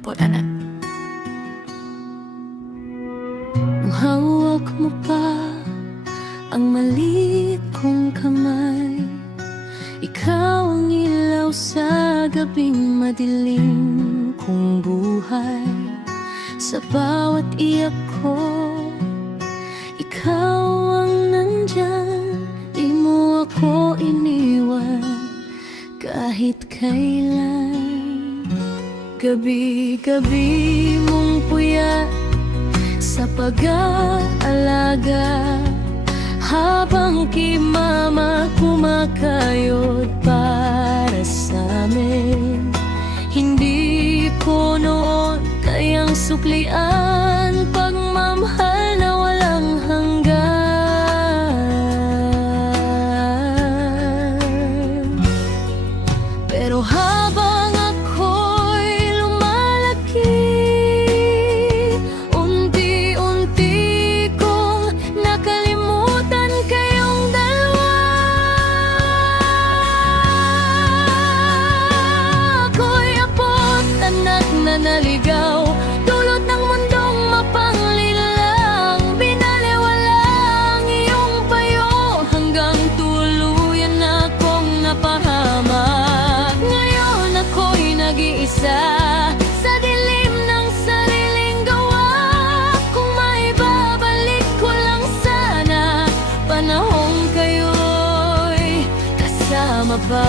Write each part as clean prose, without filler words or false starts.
apot, anak. Nung hawak mo pa ang maliit kong kamay, ikaw ang ilaw sa gabing madilim kong buhay. Sa bawat iyak ko, ikaw ang nandyan. Di mo ako iniwan kahit kailan. Gabi-gabi mong puyat sa pag-aalaga, habang kay mama kumakayod para sa amin. Hindi ko noon kayang suklian pagmamahal na walang hanggan. Pero habang ako'y lumalaki, unti-unti kong nakalimutan kayong dalawa. Ako'y apot, anak na naligaw, dulot ng mundong mapanglilang. Binaliwala ang iyong payo hanggang tuluyan akong napahamak. Ngayon ako'y nag-iisa sa dilim ng sariling gawa. Kung maibabalik ko lang sana panahong kayo'y kasama pa.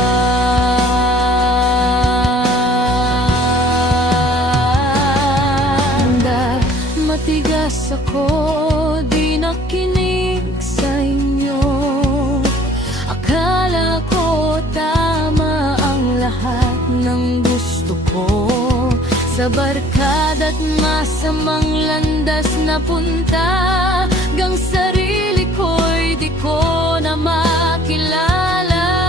Matigas ako, di nakinig sa inyo. Akala ko tama ang lahat ng gusto ko. Sa barkada't masamang landas na punta, gang sarili ko'y di ko na makilala.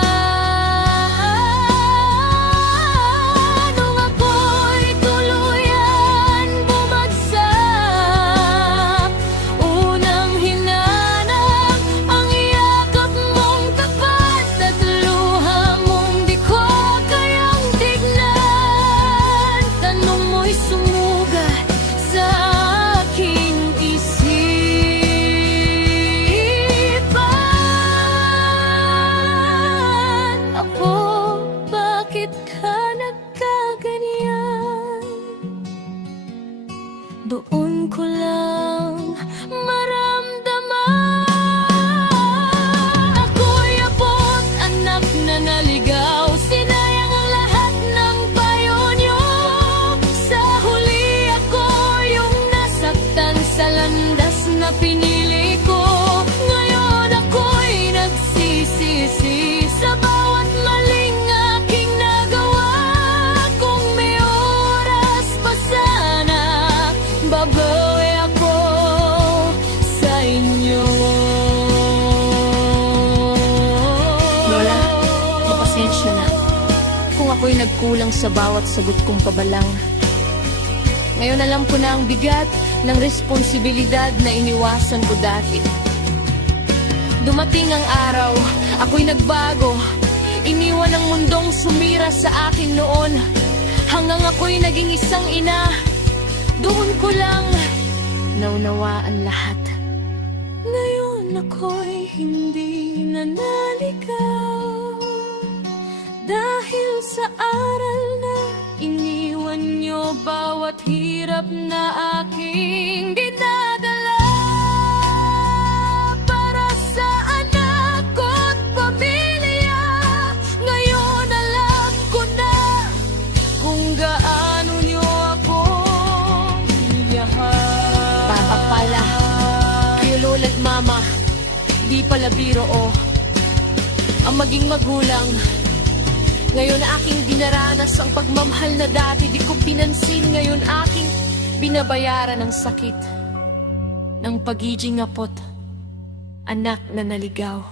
Bakit ka nagkaganyan? Doon ko lang maramdaman. Ako'y apot, anak na naligaw, sinayang ang lahat ng payo niyo. Sa huli ako yung nasaktan sa landas na pinili ko. Ngayon ako'y nagsisisi sa bawat maling aking nagawa. Kung may oras pa sana, babawi ako sa inyo. Lola, mapasensya na kung ako'y nagkulang sa bawat sagot kong pabalang. Ngayon alam ko na ang bigat ng responsibilidad na iniwasan ko dati. Dumating ang araw, ako'y nagbago. Iniwan ang mundong sumira sa akin noon, hanggang ako'y naging isang ina. Doon ko lang naunawaan lahat. Ngayon ako'y hindi na naligaw, dahil sa aral na iniwan niyo bawat hirap na aking dinadala. Para sa anak ko't pamilya, ngayon alam ko na kung gaano niyo ako minahal. Baka pala kayo lola't mama, di pala biro ang maging magulang. Ngayon aking dinaranas ang pagmamahal na dati di ko pinansin. Ngayon aking binabayaran ang sakit ng pagiging apot, anak na naligaw.